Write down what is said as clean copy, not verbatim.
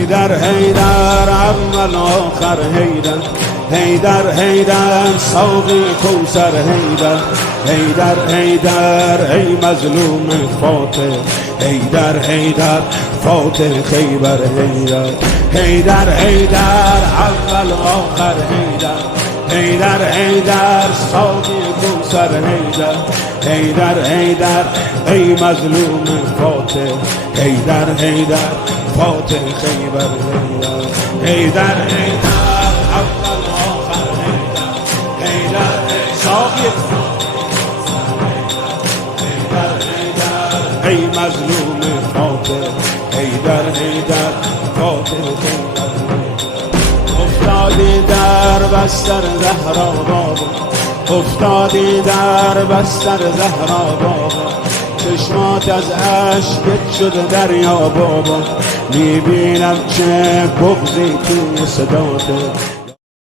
حیدر حیدر اول آخر حیدر، حیدر حیدر ساقی کوثر حیدر، حیدر حیدر ای مظلوم فاتح، حیدر حیدر فاتح خیبر حیدر، حیدر حیدر اول آخر حیدر، حیدر حیدر ساقی کوثر حیدر، حیدر حیدر ای مظلوم فاتح، حیدر حیدر فاتح خیبر حیدر، حیدر حیدر اول آخر حیدر، حیدر ساقی حیدر حیدر ای مظلوم فاتح، حیدر حیدر فاتح خیبر افتادی در بستر زهرا بابا، افتادی در بستر زهرا بابا، چشمات از اشکت شده دریا بابا، میبینم چه بغضی توی صداته،